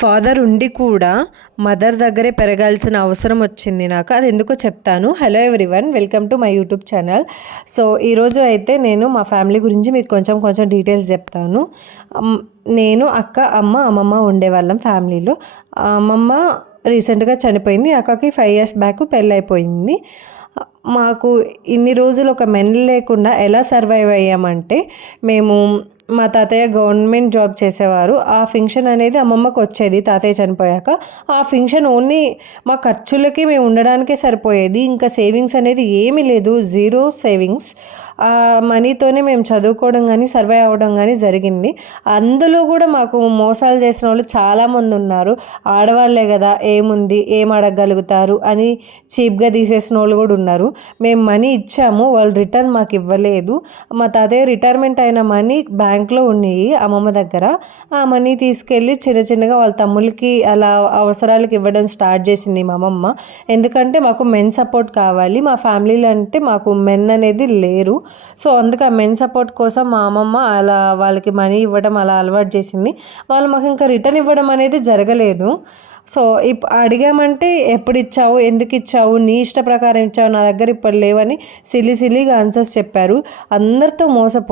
Father ఉండి కూడా mother దగ్గరే పెరగాల్సిన అవసరం వచ్చింది నాకు. అది ఎందుకో చెప్తాను. Hello everyone, welcome to my YouTube channel. So ఈరోజు అయితే నేను మా ఫ్యామిలీ గురించి మీకు కొంచెం డీటెయిల్స్ చెప్తాను. నేను, అక్క, అమ్మమ్మ ఉండేవాళ్ళం ఫ్యామిలీలో. అమ్మమ్మ రీసెంట్గా చనిపోయింది. అక్కకి 5 years బ్యాక్ పెళ్ళైపోయింది. మాకు ఇన్ని రోజులు ఒక మెన్ లేకుండా ఎలా సర్వైవ్ అయ్యామంటే, మేము మా తాతయ్య గవర్నమెంట్ జాబ్ చేసేవారు. ఆ ఫంక్షన్ అనేది అమ్మమ్మకు వచ్చేది తాతయ్య చనిపోయాక. ఆ ఫంక్షన్ ఓన్లీ మా ఖర్చులకి మేము ఉండడానికే సరిపోయేది. ఇంకా సేవింగ్స్ అనేది ఏమీ లేదు, జీరో సేవింగ్స్. ఆ మనీతోనే మేము చదువుకోవడం కానీ సర్వైవ్ అవ్వడం కానీ జరిగింది. అందులో కూడా మాకు మోసాలు చేసిన వాళ్ళు చాలామంది ఉన్నారు. ఆడవాళ్ళే కదా, ఏముంది, ఏం అడగగలుగుతారు అని చీప్గా తీసేసిన వాళ్ళు కూడా ఉన్నారు. మేము మనీ ఇచ్చాము, వాళ్ళు రిటర్న్ మాకు ఇవ్వలేదు. మా తాతయ్య రిటైర్మెంట్ అయిన మనీ బ్యాంక్లో ఉన్నాయి అమ్మమ్మ దగ్గర. ఆ మనీ తీసుకెళ్ళి చిన్నగా వాళ్ళ తమ్ముళ్ళకి అలా అవసరాలకు ఇవ్వడం స్టార్ట్ చేసింది మా అమ్మమ్మ. ఎందుకంటే మాకు మెన్ సపోర్ట్ కావాలి, మా ఫ్యామిలీలో అంటే మాకు మెన్ అనేది లేరు. సో అందుకే ఆ మెన్ సపోర్ట్ కోసం మా అమ్మమ్మ అలా వాళ్ళకి మనీ ఇవ్వడం అలా అలవాటు చేసింది. వాళ్ళు మాకు ఇంకా రిటర్న్ ఇవ్వడం అనేది జరగలేదు. సో అడిగామంటే ఎప్పుడు ఇచ్చావు, ఎందుకు ఇచ్చావు, నీ ఇష్ట ప్రకారం ఇచ్చావు, నా దగ్గర ఇప్పుడు లేవని సిల్లీగా ఆన్సర్స్ చెప్పారు. అందరితో మోసపో